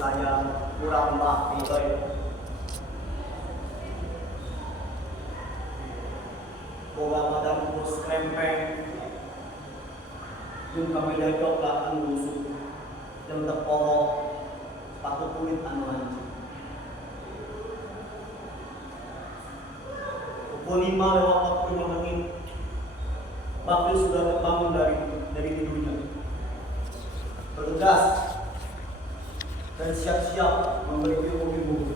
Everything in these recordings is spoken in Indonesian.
saya kurang bakti baik. Bola badan kurus krempeng, yung kami dahil ang luso, yung tepok, patukulit anu anjing. Pukul 5 lewat 45 menit, Bakri sudah terbangun dari tidurnya. Bergegas dan siap-siap memberi ilmu-ilmu.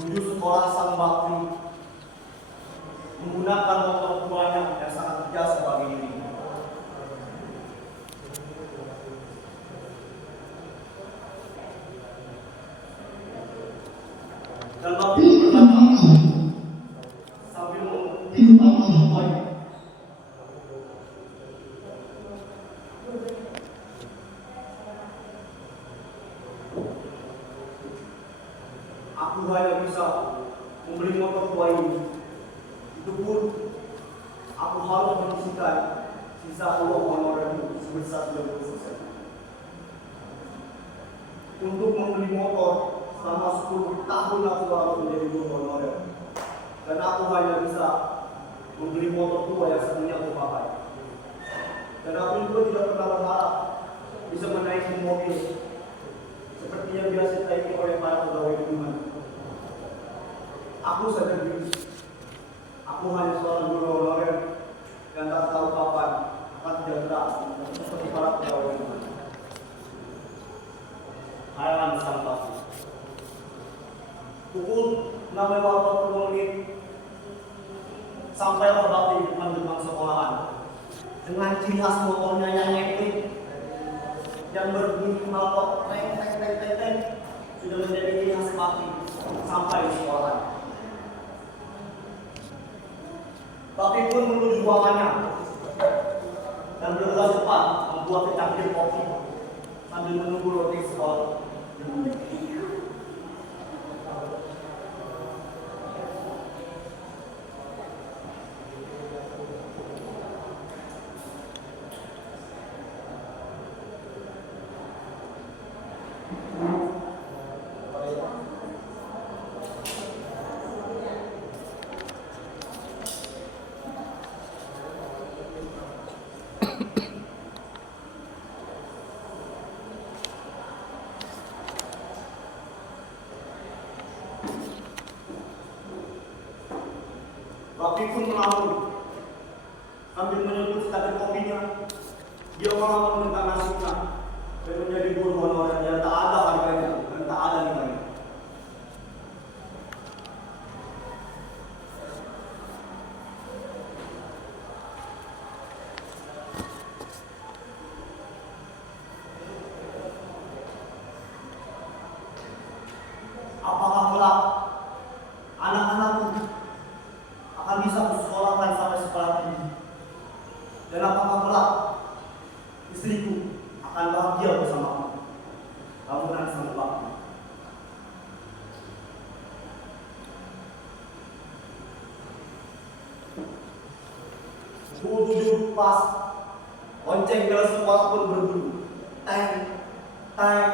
menuju sekolah sang bakti menggunakan motor tuanya yang sangat biasa bagi diri. Dan bakti berkata sambil mengumpulkan aku hanya bisa membeli motor tua ini. Itu pun aku harus menyisihkan sisa uang honorer sebesar 30%. Untuk membeli motor selama 10 tahun aku harus menjadi guru honorer. Dan aku hanya bisa membeli motor tua yang sebenarnya aku pakai. Dan aku juga tidak pernah berharap bisa menaiki mobil seperti yang biasa ditaiki oleh para pegawai lingkungan. Aku sadar diri, aku hanya seorang guru honorer yang tak tahu kapan akan sejahtera seperti para pegawai lingkungan. Hayalan sang bakti. Pukul 6:40 sampailah bakti di depan gerbang sekolahan dengan ciri khas motornya yang ngeprit, yang berbunyi knalpot teng teng teng teng teng, sudah menjadi ciri khas bakti sampai di sekolahan. Bakti pun menuju ruangannya dan bergegas cepat membuat secangkir kopi sambil menunggu roti sekolah. Bakti pun melamun sambil menyebut secangkir kopinya. Dia malah meminta nasibnya dan menjadi guru honorer yang tak ada harganya dan tak ada nilainya. Apakah kelak anak-anakku akan bisa bersekolahkan sampai sekolah tinggi? Dan apakah kelak istriku akan bahagia bersamaku? Bangunan sang bakti. Pukul 7 pas, lonceng bel sekolah pun berbunyi. Teng, teng,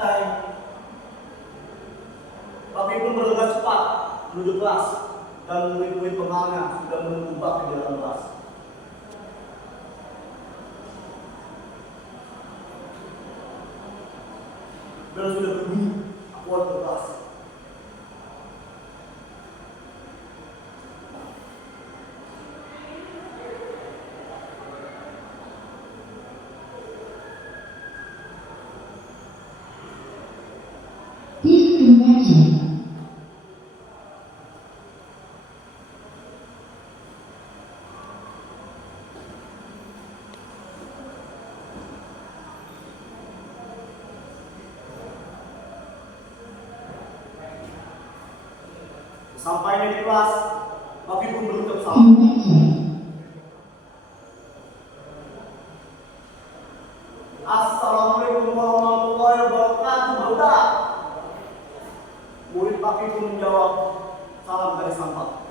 teng. Bakti pun bergegas cepat menuju kelas dan murid-murid penghalnya sudah menunggu bakti di dalam kelas. Bel sudah berbunyi, aku harus ke kelas. Sampainya di kelas, Bakti pun berucap salam. Assalamualaikum warahmatullahi wabarakatuh, Bapak. Murid Bakti pun menjawab salam dari sang Pak.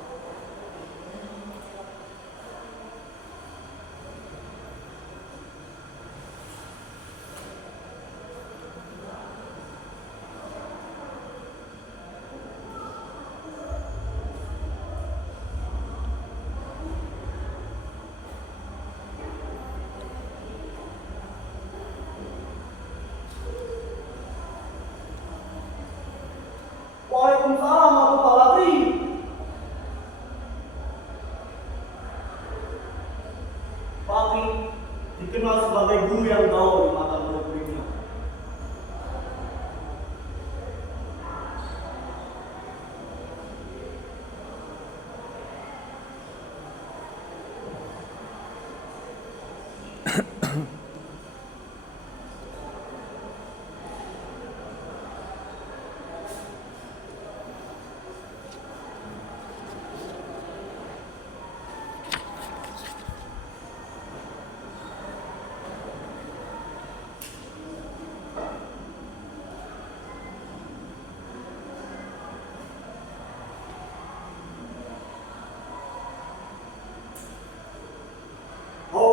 Waalaikumsalam warahmatullahi wabarakatuh.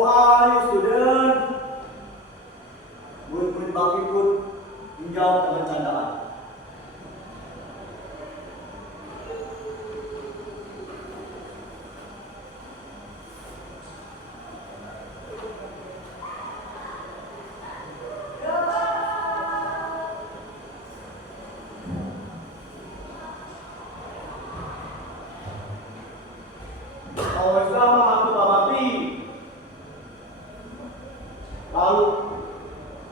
are you, student? Murid-murid bakti pun menjawab dengan candaan. Sama aku babati. Lalu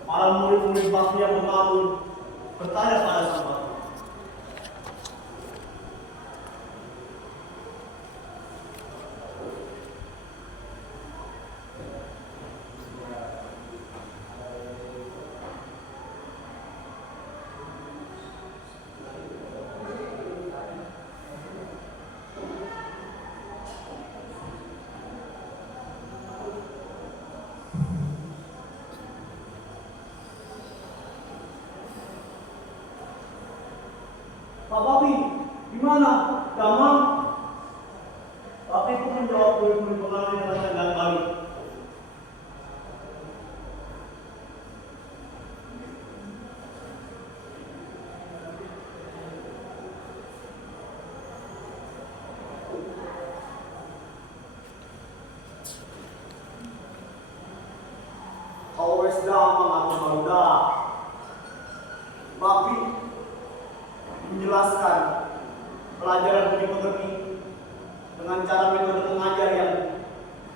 para murid-murid bakti yang membangun bertanya pada sang bakti. Pak Bakti, gimana? Damang? Bakti pun menjawab murid-murid pengaruh dengan candaan balik. Always damang atau baruda. Bakti menjelaskan pelajaran budi pekerti dengan cara metode mengajar yang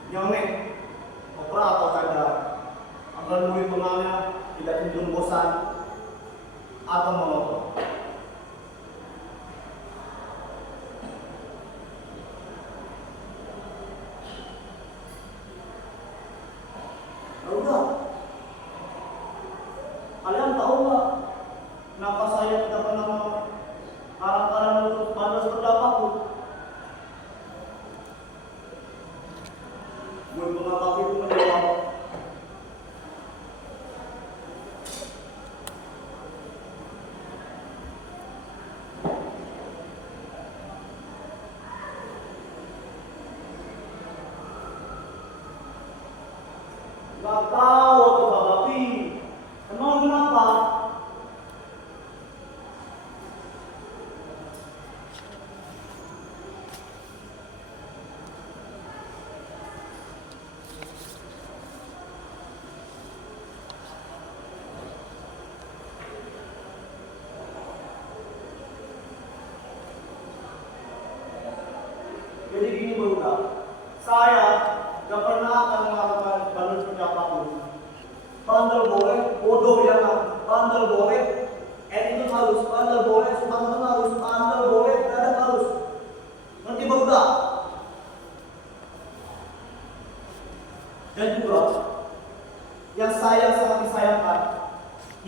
nyemek, opera atau cadar, agar murid pengalnya tidak cenderung bosan atau monoton. Udah, kalian tahu nggak kenapa saya tidak pernah karang-karang untuk pada pendapatku? Murid pengamat itu menjawab, nggak tahu tuh Pak Bakti. Emang kenapa? Jadi gini Bunda, saya gak pernah akan melakukan bandel seperti apapun. Bandel boleh, bodoh jangan. Bandel boleh, attitude halus. Bandel boleh, sumpah halus. Bandel boleh, dada halus. Ngerti Bunda? Dan juga, yang saya sangat disayangkan,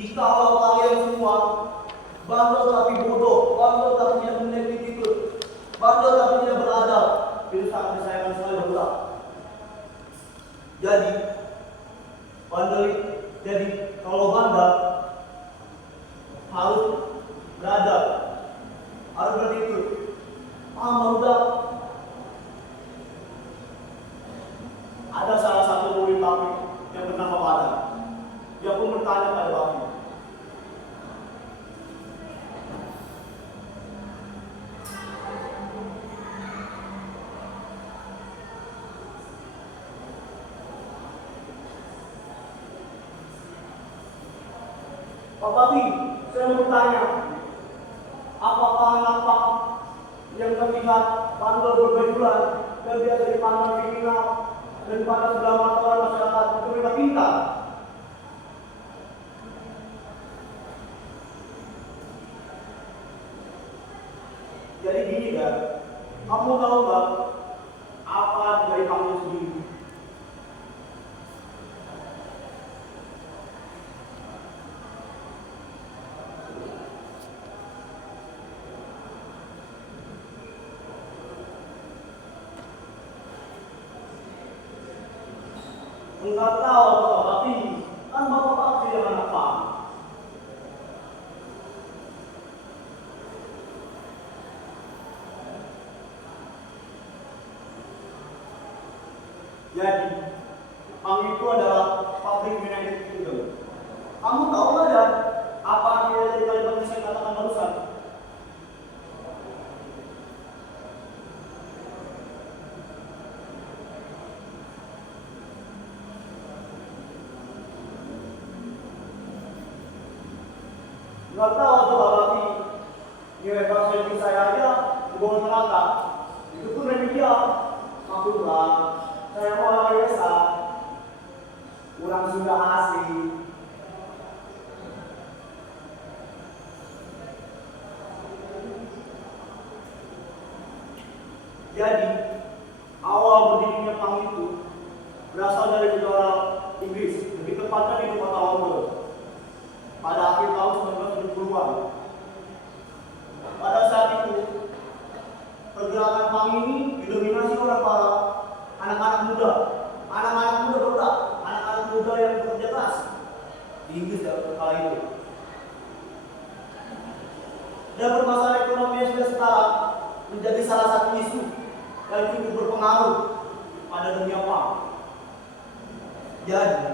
jika kalian semua bandel tapi bodoh, bandel tapi tidak memiliki attitude, bandel tapi tidak beradab, itu sangat disayangkan sekali Bunda. Jadi kalau bandel harus beradab, harus berattitude. Paham Bunda? Ada salah satu murid kami yang bernama Padang. Dia pun bertanya pada Bakti, Pak Bakti, saya mau bertanya, apakah anak yang terlihat bandel berbajulan dan biasa dipandang kriminal dan pada sebelah mata orang masyarakat itu mereka pintar? Jadi gini kan, kamu tahu nggak apa dari kamu sendiri? Enggak tahu Pak Bakti, kan Bapak Bakti yang anak Pak. Jadi, Bank itu adalah public managed kingdom. Kamu tahu nggak ada apa artinya dari kalimat yang saya katakan barusan? Nggak tahu atau berarti ini referensi saya aja dibawa neraka. Itu pun remedial. Maksudlah, saya mau orang biasa, orang sudah asing. Jadi, awal berdirinya bank itu berasal dari negara Inggris, lebih tepatnya di kota London pada akhir tahun 1970-an. Pada saat itu, pergerakan bank ini didominasi oleh para anak-anak muda berat, anak-anak muda yang bekerja keras di Inggris dalam kala itu. Dan permasalahan ekonomi yang sudah setara menjadi salah satu isu yang cukup berpengaruh pada dunia bank. Jadi,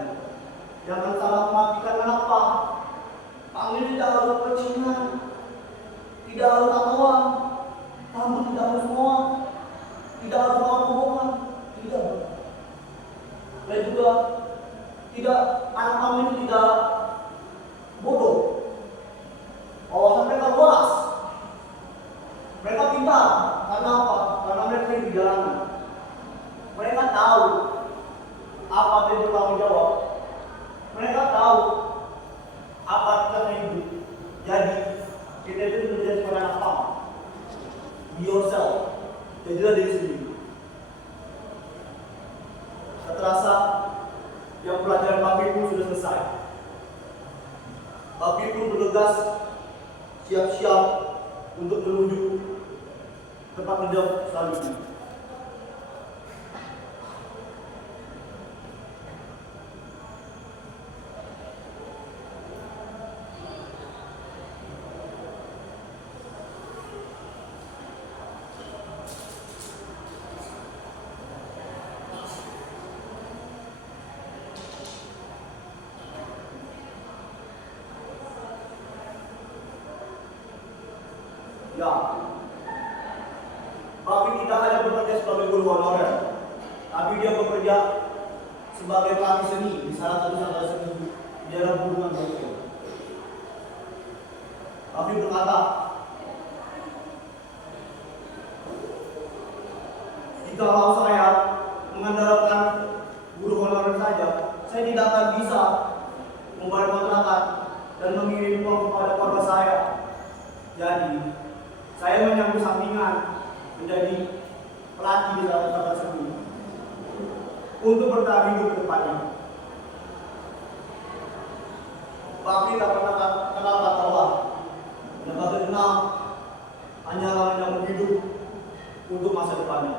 jangan salah mengartikan kenapa bank ini tidak harus pecinan, tidak harus tatoan, kamu tidak harus semua, tidak harus bohongan, tidak. Dan juga tidak, anak kamu ini tidak bodoh. Wawasan mereka luas, mereka pintar. Karena apa? Karena mereka di jalanan. Mereka tahu apa yang bertanggung jawab. Mereka tahu apa kita hidup. Jadi kita itu menjadi seorang anak pang. Be yourself. Jadilah diri sendiri. Tak terasa yang pelajaran Bapak pun sudah selesai. Bapak pun bergegas siap-siap untuk menuju tempat kerja selanjutnya. Ya, Bapak tidak hanya bekerja sebagai guru honorer, tapi dia bekerja sebagai pelatih seni di salah satu seni di dalam hubungan baik. Bapak berkata, jika mau saya mengandalkan guru honorer saja, saya tidak akan bisa membayar kontrakan dan mengirim uang kepada keluarga saya. Jadi, saya menyambut sampingan menjadi pelatih di dalam tempat seni untuk bertahan hidup ke depannya. Bapak tak pernah kenal kata wah, dan Bapak kenal hanyalah menyambut hidup untuk masa depannya.